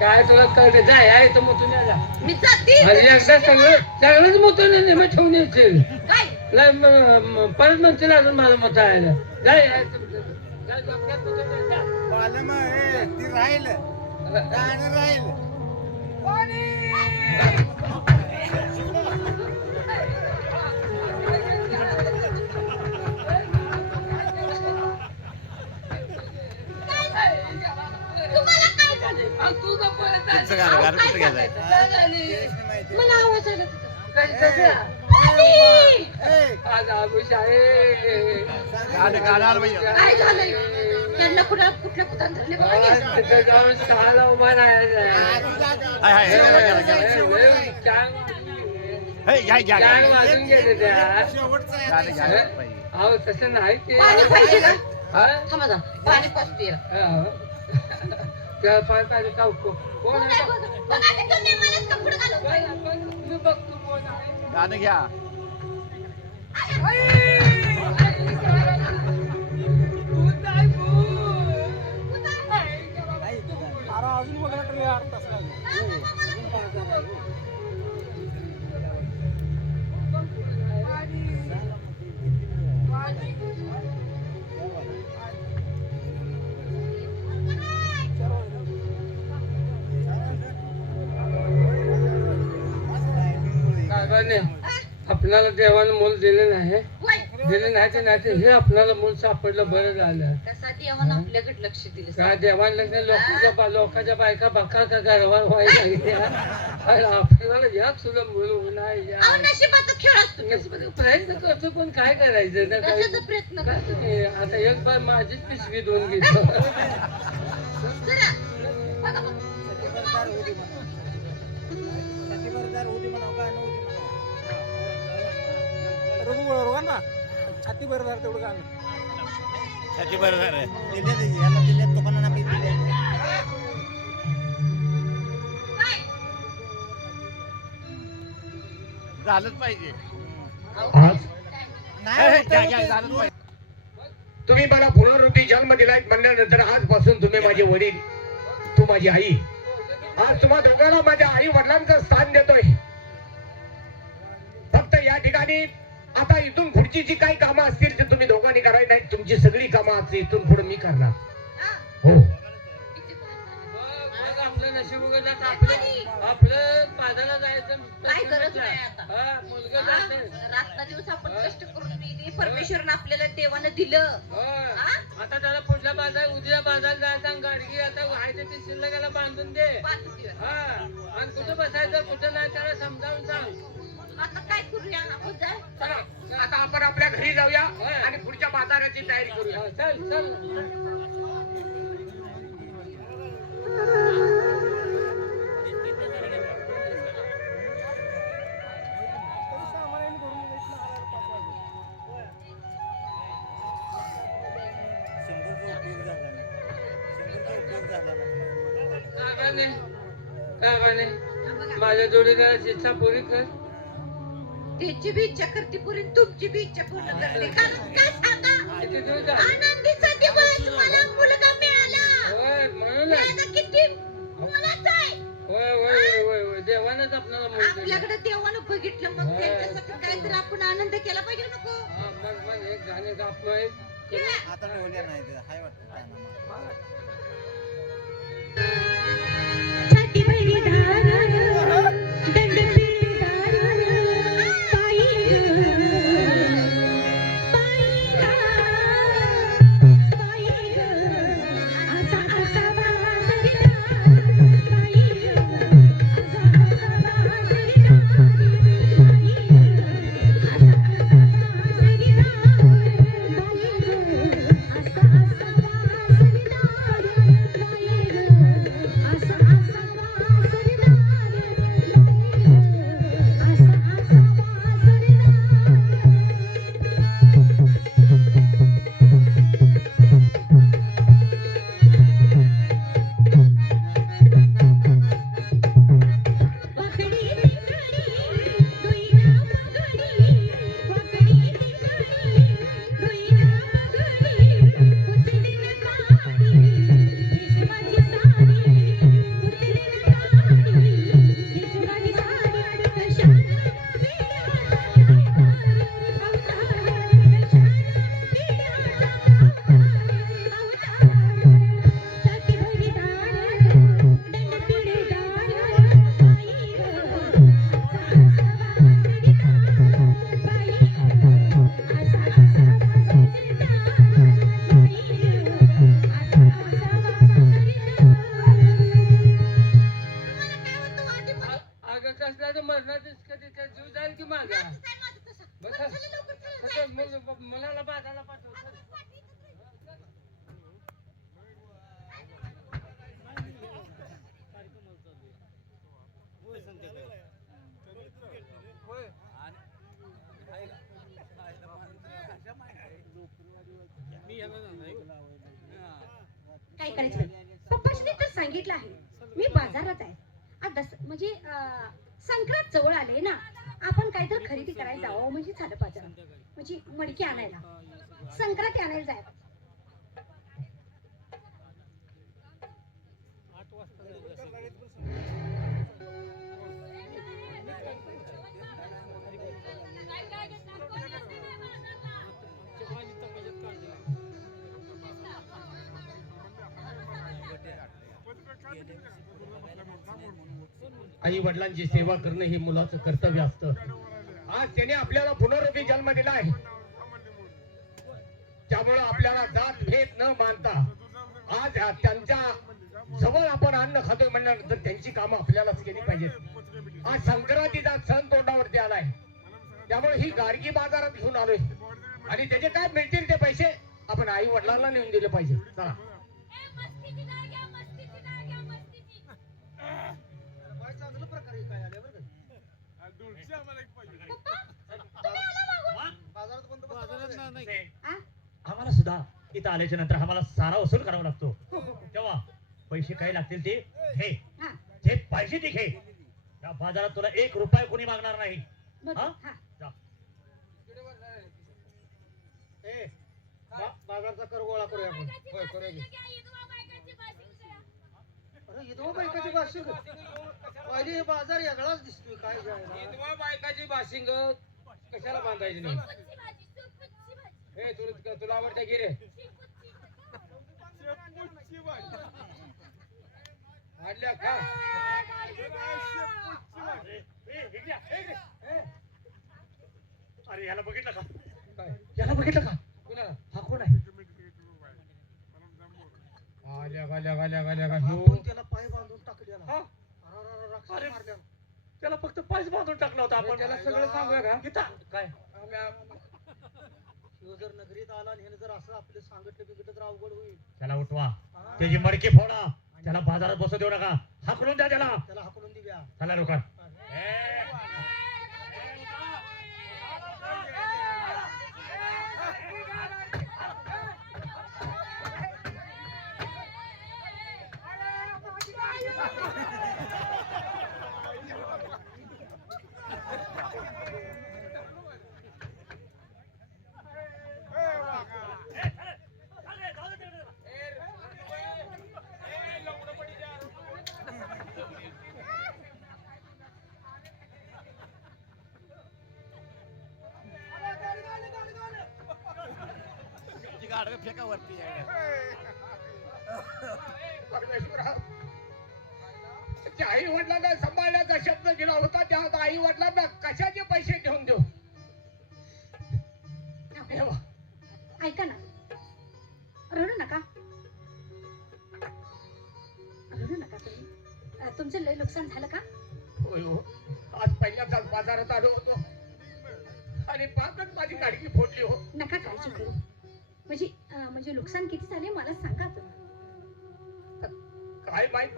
काय तुला कळते जाय आहे तर मुतून यायला मी जाते. आणि एकदा सगळं सगळंच मुतून नेहमी ठेवून यायचे. काय? लय म- म- परत म्हणतील अजून माझं मत आहे जाय आहे तुमचं. जाय ये, जा. हे ती राहील. राहील. कुठं घ्यायचंय? तेच माहिती मला आवाज आला तुझा. काय कसं? आली! ए, आज आबूश आहे गाणं गाणं आलं पाहिजे काय झालंय त्यांना कुठं कुठल्या कुठान धरले बघा की. आज तिथं जाऊन सहाला उभा राहायचा. हाय हाय हे घ्या, घ्या, घ्या. हे, घ्या, घ्या, चार घ्या. वाजून गेले त्या शेवटचं आहे गाणं आता. घ्या पाहिजे. अहो तसं नाही ते पाणी पाहिजे ना हा? थांबा जा पाणी पाजते हा. त्या पाय पाहिजे का कोण? मी बघतो कोण. गाणं घ्या अजून बघा तर यार आपल्याला देवानं मूल दिले नाही. दिले नाही ते नाही ते हे आपल्याला मूल सापडलं बरं झालं. कसा देवानं आपल्याकडे लक्ष दिलं काय देवान लग्न लोकांच्या लोकांच्या बायका बक्का का घरवार व्हायला लागल्या? आणि आपल्याला एक सुद्धा मूल होणार प्रयत्न करतो पण काय करायचं? ना काय प्रयत्न करतो? आता एक बार माझीच पिशवी दोन घेतो. होती म्हणावं. छाती भरदार तेवढं गाणं. छाती बरं झालं. याला मी? झालंच पाहिजे. नाही. झालंच तुम्ही मला पुनरुत्ती जन्म दिलाय म्हणल्यानंतर आजपासून तुम्ही माझे वडील तू माझी आई. आज तुम्हा दोघांना माझ्या आई वडिलांचं स्थान देतोय. फक्त या ठिकाणी आता इथून पुढची जी काही कामं असतील ते तुम्ही दोघांनी करायची नाही तुमची सगळी कामं आज इथून पुढे मी करणार हा? हो आपलं नशीब उघडलं आपलं आपलं पादाला जायचं काय गरज नाही आता. हा, मुलगा रात्र दिवस आपण कष्ट करून परमेश्वरनं आपल्याला देवानं दिलं. हा? आता त्याला पुढल्या बाजार उद्या बाजार जायचा गाडगी आता आहे ते शिल्लकाला बांधून दे. हा आणि कुठं बसायचं कुठं नाही त्याला समजावून सांग आता काय करूया? आपण जा. चला आता आपण आपल्या घरी जाऊया आणि पुढच्या बाजाराची तयारी करूया. हा, चल. चल माझ्या जोडीदाराची इच्छा पुरी कर. त्याची बी इच्छा करते पुरी तुमची बी इच्छा पूर्ण करते. कारण काय सांगा? आनंदीचा दिवस मला मुलगा मिळाला. किती मुलाचा आहे. होय होय होय होय होय. देवानच आपल्याला मूल दिलं. आपल्याकडे देवानं बघितलं मग त्यांच्यासाठी काहीतरी आपण आनंद केला पाहिजे नको मग मग एक गाणे गापलोय आता नाही ते हाय वाटतं संत होय. मी काय करायचं? पप्पाशी तर सांगितलं आहे. मी बाजारात आहे. आता म्हणजे संक्रांत जवळ आले ना. आपण काहीतरी खरेदी करायला जावं म्हणजे झालं बाजारात म्हणजे मडकी आणायला. संक्रांती आणायला जायला आई वडिलांची सेवा करणं हे मुलाचं कर्तव्य असतं. आज त्याने आपल्याला पुनरुपी जन्म दिला आहे. त्यामुळं आपल्याला जात भेद न मानता आज त्यांच्या जवळ आपण अन्न खातोय म्हणल्यानंतर त्यांची कामं आपल्यालाच केली पाहिजेत. आज संक्रांतीचा सण तोंडावरती आलाय. त्यामुळे ही गाडगी बाजारात घेऊन आलोय. आणि त्याचे काय मिळतील ते पैसे आपण आई वडिलांना नेऊन दिले पाहिजे चला. बाजारात ना- नाही आम्हाला सुद्धा इथं आल्याच्यानंतर आम्हाला सारा वसूल करावा लागतो. तेव्हा पैसे काही लागतील ते घे. हा. जे पाहिजे ते घे. या बाजारात तुला एक रुपया कोणी मागणार नाही. बाजारचा कर गोळा करूया आपण. अरे विधवा बायकाची भाषिक पहिली हे बाजार वेगळाच दिसतोय काय जायला. विधवा बायकाची बाशिंग कशाला बांधायची नाही? हे तुला तुला आवडते की रे? वाढल्या का? अरे याला बघितलं का? काय? याला बघितलं का? कुणाला हा कोण आहे? आल्या गाल्या गाल्या गाल्या का आपण ह्यो त्याला पाय बांधून टाकलेला हा? अरे. त्याला फक्त पायच बांधून टाकला होता आपण. त्याला सगळं सांगूया का? काय? जर नगरीत आला आणि ह्यानं जर असं आपले सांगितलं बिगटलं तर अवघड होईल. त्याला उठवा. हा? त्याची मडकी फोडा. त्याला बाजारात बसू देऊ नका. हाकलून द्या त्याला. त्याला हाकलून दिव्या चला गाडवे फेका त्या आई वडिलांना सांभाळण्याचा शब्द दिला होता त्या आई वडिलांना कशाचे पैसे घेऊन देऊ? नुकसान किती झाले मला सांगा काय माहीत?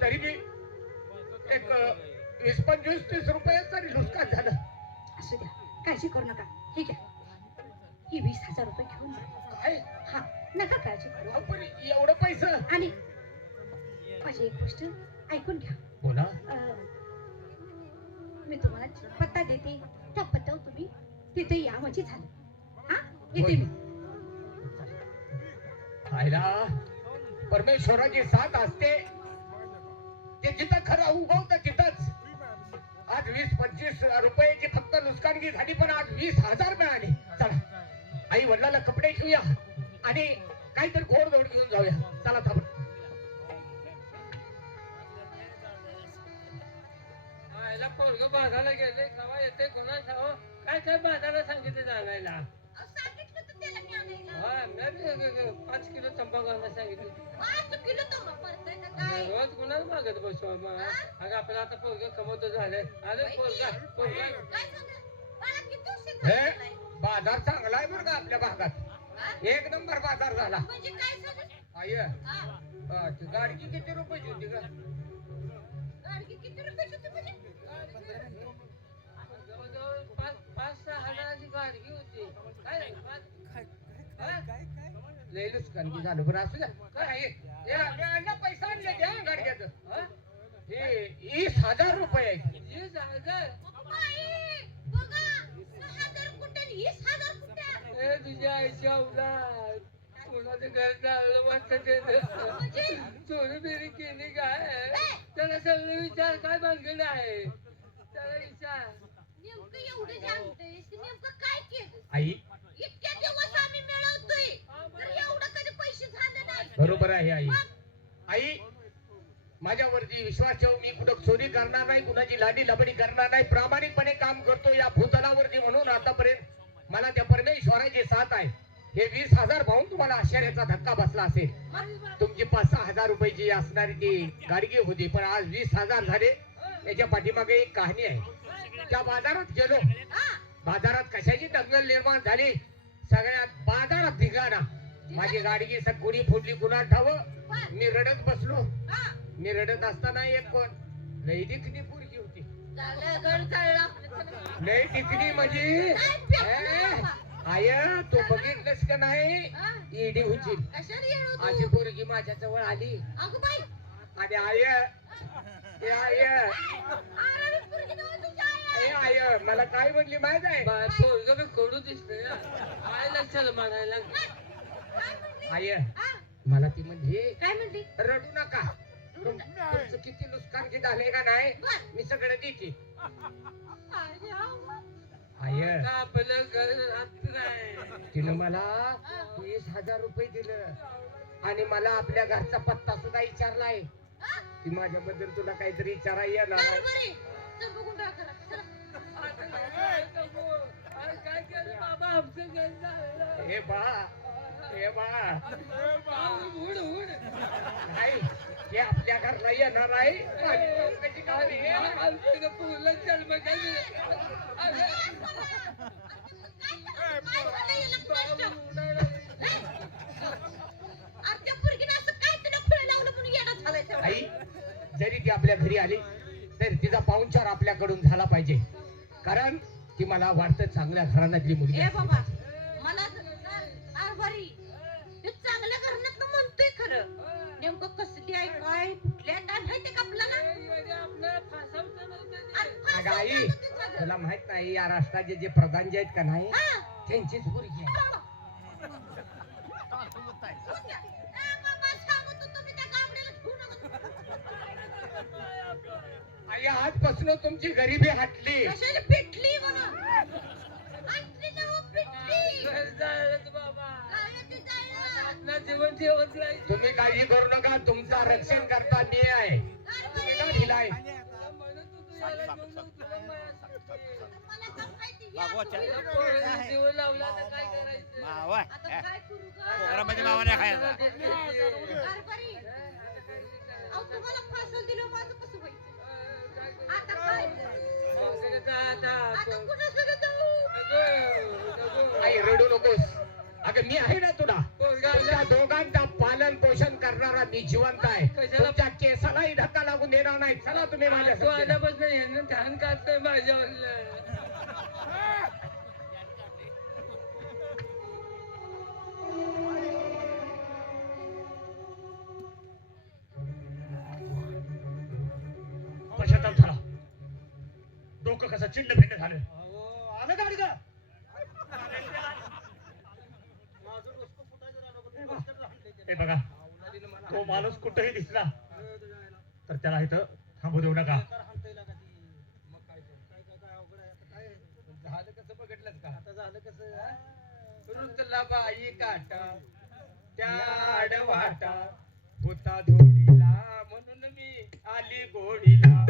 तरी मी एक वीस पंचवीस तीस रुपये तरी नुकसान झालं. असू द्या काळजी करू नका. हे घ्या ही वीस हजार रुपये घेऊन जा. काय? हा नका काळजी करू. एवढं पैसे. आणि माझी एक गोष्ट ऐकून घ्या. बोला अं, मी तुम्हाला पत्ता देते त्या पत्त्यावर तुम्ही तिथे या म्हणजे झालं. हा? येते मी. खायला. परमेश्वराची साथ असते. ते जिथं खरं उगवतं तिथंच. आज वीस पंचवीस रुपयाची फक्त नुकसानगी झाली पण आज वीस हजार मिळाले. चला. आई वडिलाला कपडे घेऊया आणि काहीतरी घोर गोड घेऊन जाऊया. चला थांब. पोरग बाजारला गेले खावा येते कोणा खावं? काय काय बाजारला सांगितले जाणायला मी पाच किलो सांगितलं पाच किलो तंबाखू पडतंय का काय? रोज कुणाला मागत बसू मग अगं आपलं आता पोरग कमवतो झालंय अरे पोरगा पोरगा काय सांगा? मला किती उशीर हे झालाय? बाज़ार चांगला आहे बरं का आपल्या भागात हा? एक नंबर बाज़ार झाला म्हणजे काय हा. अ, ती किती रुपयाची होती का गाडगी किती रुपयाची होती म्हणजे? जवळजवळ पाच पाच सहा हजाराची गाडगी होती काय पाच हा? लय नुकसानगी झालं. बरं असू द्या. पैसा आणले द्या गाडग्याचं हा? वीस हजार रुपये. हे वीस हजार तुझ्या आईच्या उलाट कोणाचं घर चाललं वाटतं ते चोरी बिरी केली काय? त्याला सगळं विचार काय भानगड आहे? त्याला विचार. नेमकं एवढं जाणतंय, ते नेमकं काय केलं? आई. इतक्या दिवस आम्ही मिळवतोय, तर एवढं कधी पैसे झाले नाही. बरोबर आहे आई. आई माझ्यावरती विश्वास ठेव मी कुठं चोरी करणार नाही कुणाची लाडी लबडी करणार नाही प्रामाणिकपणे काम करतो या भूतलावरती म्हणून आतापर्यंत मला त्या परमेश्वराची साथ आहे. हे वीस हजार पाहून तुम्हाला आश्चर्याचा धक्का बसला असेल. तुमची पाच सहा हजार रुपयाची असणारी ती गाडगी होती पण आज वीस हजार झाले. त्याच्या पाठीमागे एक कहाणी आहे. त्या बाजारात गेलो. बाजारात कशाची दंगल निर्माण झाली? सगळ्यात बाजारात धिगाणा. माझी गाडगी सगळी फुटली कुणा ठाव. मी रडत बसलो. हा, मी रडत असताना एक कोण? दिकनी पोरगी होती. दिकनी म्हणजे? आय तू बघितलंस का नाही? हा? ईडी होती? अशी पोरगी माझ्या जवळ आली. अगं बाई, आणि आय ए आय. आय. मला काय म्हणली माहीत आहे? पोरग बी कडू दिसतंय. हा. काय लक्षाला म्हणायला? आय मला ती म्हणजे काय म्हणली? रडू नका. तुम- तुमचं किती नुकसान किती झाले का नाही. मी सगळं देते. आय का आपलं घर राहत नाही तिनं मला वीस हजार रुपये दिलं. आणि मला आपल्या घरचा पत्ता सुद्धा विचारलाय. हा? ती माझ्याबद्दल तुला काहीतरी येणार. घर झालं. हे बा आपल्या घरला येणार आहे जरी ती आपल्या घरी आली तर तिचा पाहुणचार आपल्याकडून झाला पाहिजे कारण ती मला वाटत चांगल्या घराण्यातली मुलगी बाबा मला कारभारी हे चांगल्या घराण्यात म्हणतोय खरं नेमकं कसली आहे काय कुठल्या काय माहितीये का आपल्याला अरे, आपल्याला फासावतं नव्हतं ते. अरे, अगं आई. तुला माहीत नाही या राष्ट्राचे जे प्रधान जे आहेत का नाही. त्यांचीच मुलगी आहे. आई आजपासून तुमची गरिबी हटली पिटली तुम्ही काळजी करू नका तुमचा रक्षण करता काय माहिती या मागवा तुम्ही- चहा. पोराला जीवन लावला तर काय करायचं? मावा आता काय करू गं? पोरामध्ये मावा नाही खायचा. कारभारी, अहो, तुम्हाला फासल दिलं माझं कसं व्हायचं आता काय? आता कुठं सगळं जाऊ? आई रडू नकोस. अगं मी आहे ना तुला. तुमच्या दोघांचा पालन पोषण करणारा मी जिवंत आहे. तुमच्या केसालाही धक्का लागून देणार नाही. चला तुम्ही माझ्या तू. आल्यापासून ध्यान काढतोय माझ्यावर पश्चाताप झाला. डोकं कसं चिंड भिंड झालं आलं का माझं डोसकं फुटायचं राहिलं पण ते बसतं राहिलं ते. हे बघा तो माणूस कुठेही दिसला तर त्याला इथं थांबू देऊ नका येईल का ती? मग काय अवघड काय झालं कसं बघितलं का आता झालं कसं रुतला बाई काटा त्या आडवाटा होता धोडीला म्हणून मी आली गोडीला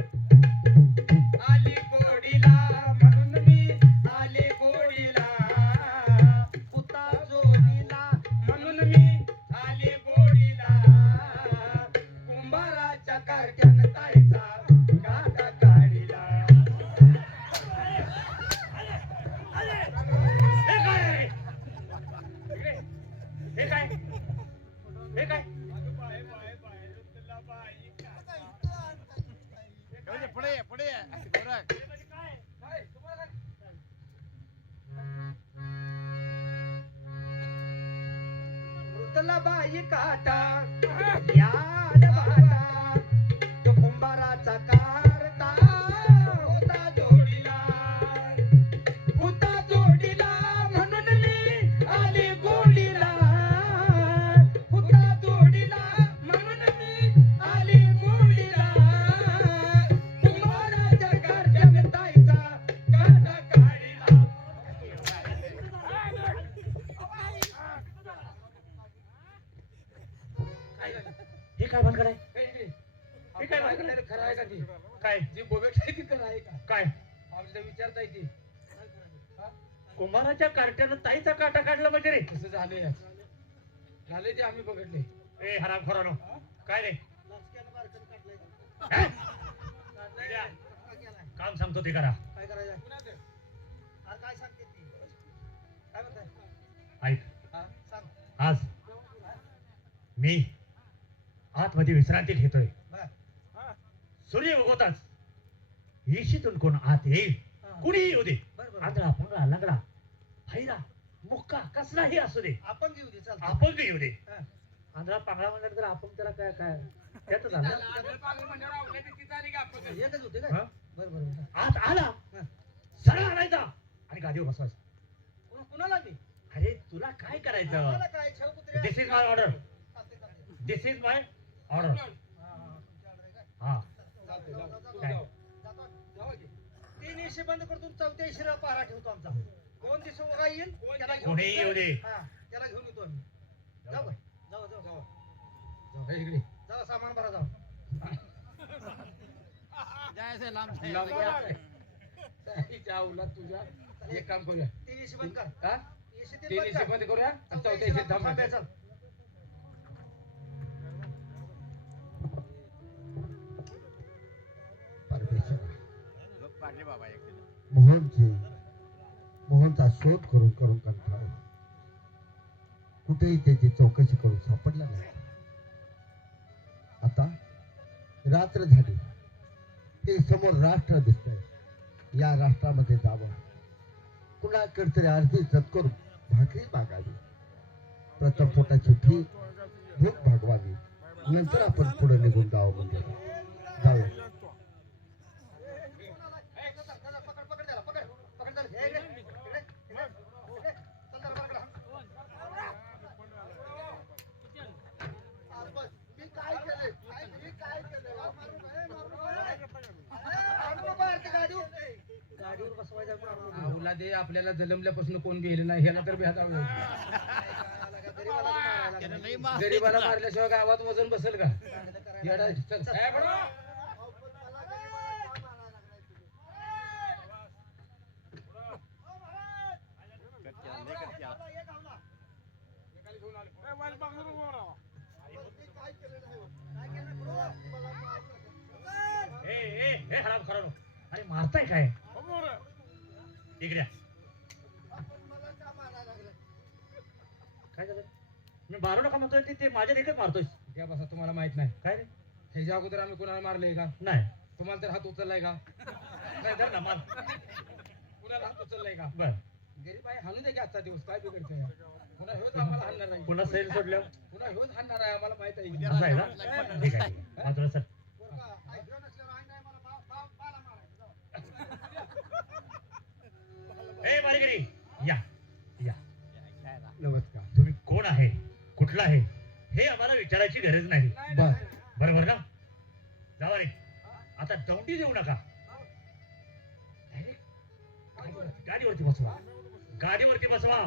आम्ही बघितले. ए हराम खोरानो. काय रे? काम सांगतो ते करा. काय करायचं? अरे काय सांगते ती? काय म्हणताय? ऐक. हा सांग. आज मी आतमध्ये विश्रांती घेतोय. सूर्य उगवताच येशीतून कोण आत येईल. कुणी येऊ दे. आंधळा पंगळा लंगडा फैरा. मुक्का कसलाही असू दे आपण घेऊ दे चालतं अपंग येऊ दे हा. आंधळा पांगळा म्हणलं तर आपण त्याला काय काय त्यातच आलं एकच होते काय हा? बर बर बर. आत आला हा. सरळ आणायचा आणि गादीवर बसवायचा कुणा- कुणाला मी अरे तुला काय करायचं मला काय छळ कुत्र्या- This is my order. चालतंय, चालतंय. दिस इज माय ऑर्डर हा, हा, तुमची order आहे काय? हा चालतंय, जाऊ, जाऊ, जाऊ, काय? जाऊ. जातो, जाऊ की. तीन एशी बंद करतो चौथ्या एशीला पारा ठेवतो आमचा दोन दिवस उभा येईल त्याला घेऊन कोणीही येतो. येऊ दे. हा, त्याला घेऊन येतो आम्ही जाऊ. का? जाऊ जाऊ. जाऊ. जाऊ. इकडे. जाऊ सामान भरा जाऊ. तुझ्या. एक काम करूया. तीन एशी बंद कर. हा? एशी तीन तीन बंद एशी कर. बंद करूया आणि चौथ्या चौथ्या एशीत थांबूया. थांबूया, चल. मोहनचे. मोहनचा शोध करून करून कंटाळलो कुठेही त्याची चौकशी करून सापडला नाही. आता रात्र झाली. हे समोर राष्ट्र दिसतंय. या राष्ट्रामध्ये जावं. कुणाकडे तरी अर्धी करून भाकरी मागावी. प्रथम पोटाची फी भूक भागवावी. नंतर आपण पुढे निघून जावं म्हणजे. जाऊ ए, चल, चल, चल, पकड, पकड त्याला, पकड, पकड त्याला. हे, इकडे, इकडे, इकडे, इकडे. चल, चल, पकड, हा. हा, बस. मी काय केलंय? काय- मी काय केलंय? वा, मारू नका, ए, मारू नका. ए, मारू नका, अरे, ते गाडीवर गाडीवर बसवायचं हे आपल्याला जलमल्यापासून कोण गेलं नाही ह्याला तर आवडेल. गरीबाला मारल्याशिवाय गावात वजन बसेल का? अरे मारताय काय? इकडे. काय झालं? मी मारू नका म्हणतोय ते- ते माझ्या देखत मारतोय. घ्या बसा तुम्हाला माहीत नाही. काय रे? ह्याच्या अगोदर आम्ही कोणाला मारलंय का? नाही. तुम्हाला तर हात उचललाय का? नाही धर ना मार. कुणाला हात उचललाय का? बर. गरीब आहे हाणू दे की आजचा दिवस. काय बिघडतंय पुन्हा आम्हाला हाणणार नाही. पुन्हा सैल सोडल्यावर पुन्हा हेच हाणणार आहे आम्हाला माहीत आहे. असं आहे ना? ठीक आहे मात्र सर कुठला आहे. हे आम्हाला विचारायची गरज नाही. बर बरोबर ना जावा रे. आता दौंडी देऊ नका. गाडीवरती बसवा. गाडीवरती बसवा.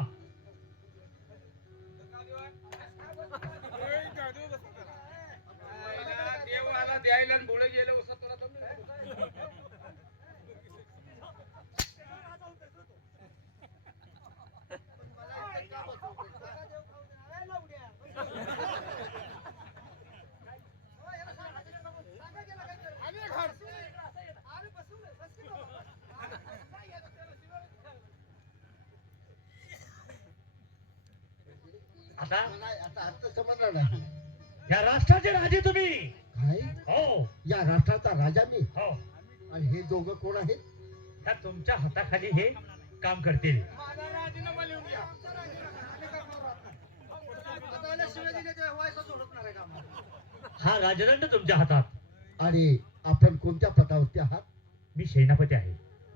देव आला द्यायला आणि बोळे गेलं उसं तुला जमलं? मला इथं का बसवतोय? सगळं देव खाऊ दे. ए, लावड्या. हो, याला सांगा, त्याला नको. सांगा त्याला काहीतरी. बसू दे इकडं, असं येतं. अरे, बसू दे, बस की बाबा. काय याला त्याला शिवाय- आता? आता समजला नाही या राष्ट्राचे राजे तुम्ही. काय? हो. या राष्ट्राचा राजा मी. हो. आणि हे दोघं कोण आहेत? ह्या तुमच्या हाताखाली हे काम करतील? हा राजदंड तुमच्या हातात. आणि आपण कोणत्या पदावरती आहात? मी सेनापती आहे.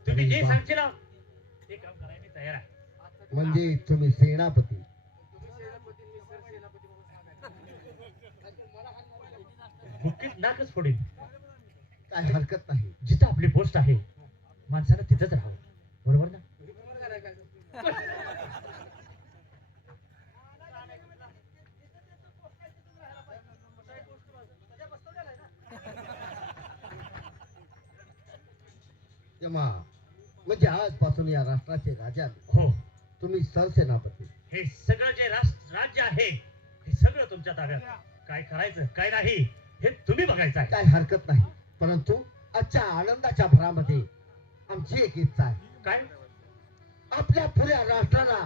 तुम्ही जे वा. सांगशील ना, ते काम करायला मी तयार आहे. म्हणजे तुम्ही सेनापती. नाकच फोडीन काय हरकत नाही. जिथं आपली पोस्ट आहे माणसानं तिथंच राहावं. बरोबर ना? म्हणजे आजपासून या राष्ट्राचे राजा हो. तुम्ही सरसेनापती. हे सगळं जे राष्ट्र राज्य आहे हे सगळं तुमच्या ताब्यात. काय करायचं काय नाही हे तुम्ही बघायचं आहे. काय हरकत नाही. परंतु आजच्या आनंदाच्या भरामध्ये आमची एक इच्छा आहे. काय? आपल्या पुऱ्या राष्ट्राला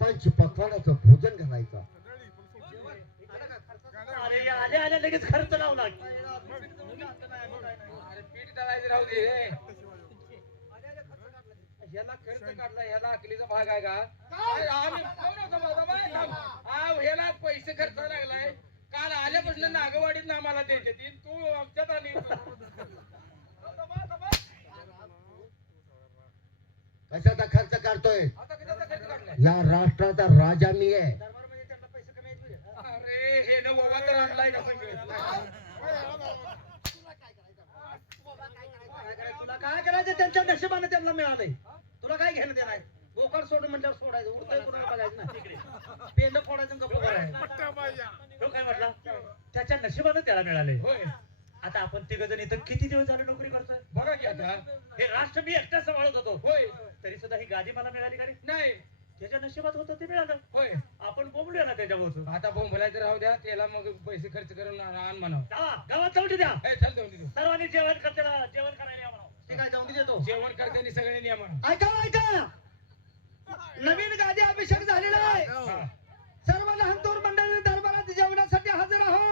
पंच पक्वानाचं भोजन घालायचं अरे या आल्या आल्या लगेच खर्च लावला. पीठ दळायचं राहू दे. रे. ह्याला खर्च काढला ह्याला अकलीचा भाग आहे का? आम्ही ह्याला पैसे खर्च लागलाय. काल आल्यापासून नागवाडीत आम्हाला द्यायचे ती तू आमच्यात आली. कशाचा खर्च काढतोय? या राष्ट्राचा राजा मी आहे. अरे हे न बाबा तर आणलाय का सगळं? तुला काय करायचं? त्यांच्या नशिबाने त्यांना मिळालंय. तुला काय घेणं देणार? गोकार सोडून म्हटल्यावर सोडायचं. उरतंय कुणाला बघायचं ना. पेंड फोडायचं आणि गप्प करायचं तो काय म्हटला? त्याच्या नशिबानं त्याला मिळाले. होय. आता आपण तिघ जण इथं किती दिवस झाले नोकरी करतोय? बघा की आता. हे राष्ट्र मी एकटा सांभाळत होतो. होय. तरी सुद्धा ही गादी मला मिळाली का? नाही. त्याच्या नशिबात होतं ते मिळालं. होय. आपण बोंबलूया ना त्याच्यावर आता बोंबलायचं राहू द्या त्याला मग पैसे खर्च करून आण म्हणा गावात जाऊ द्या. सर्वांनी जेवण करताना जेवण करायला ते काय जाऊन देतो. जेवण करताना सगळे नियम ऐका ऐका. नवीन गादी अभिषेक झालेला आहे. हो. सर्व लहान तोर मंडळी दरबारात जेवणासाठी हजर आहोत.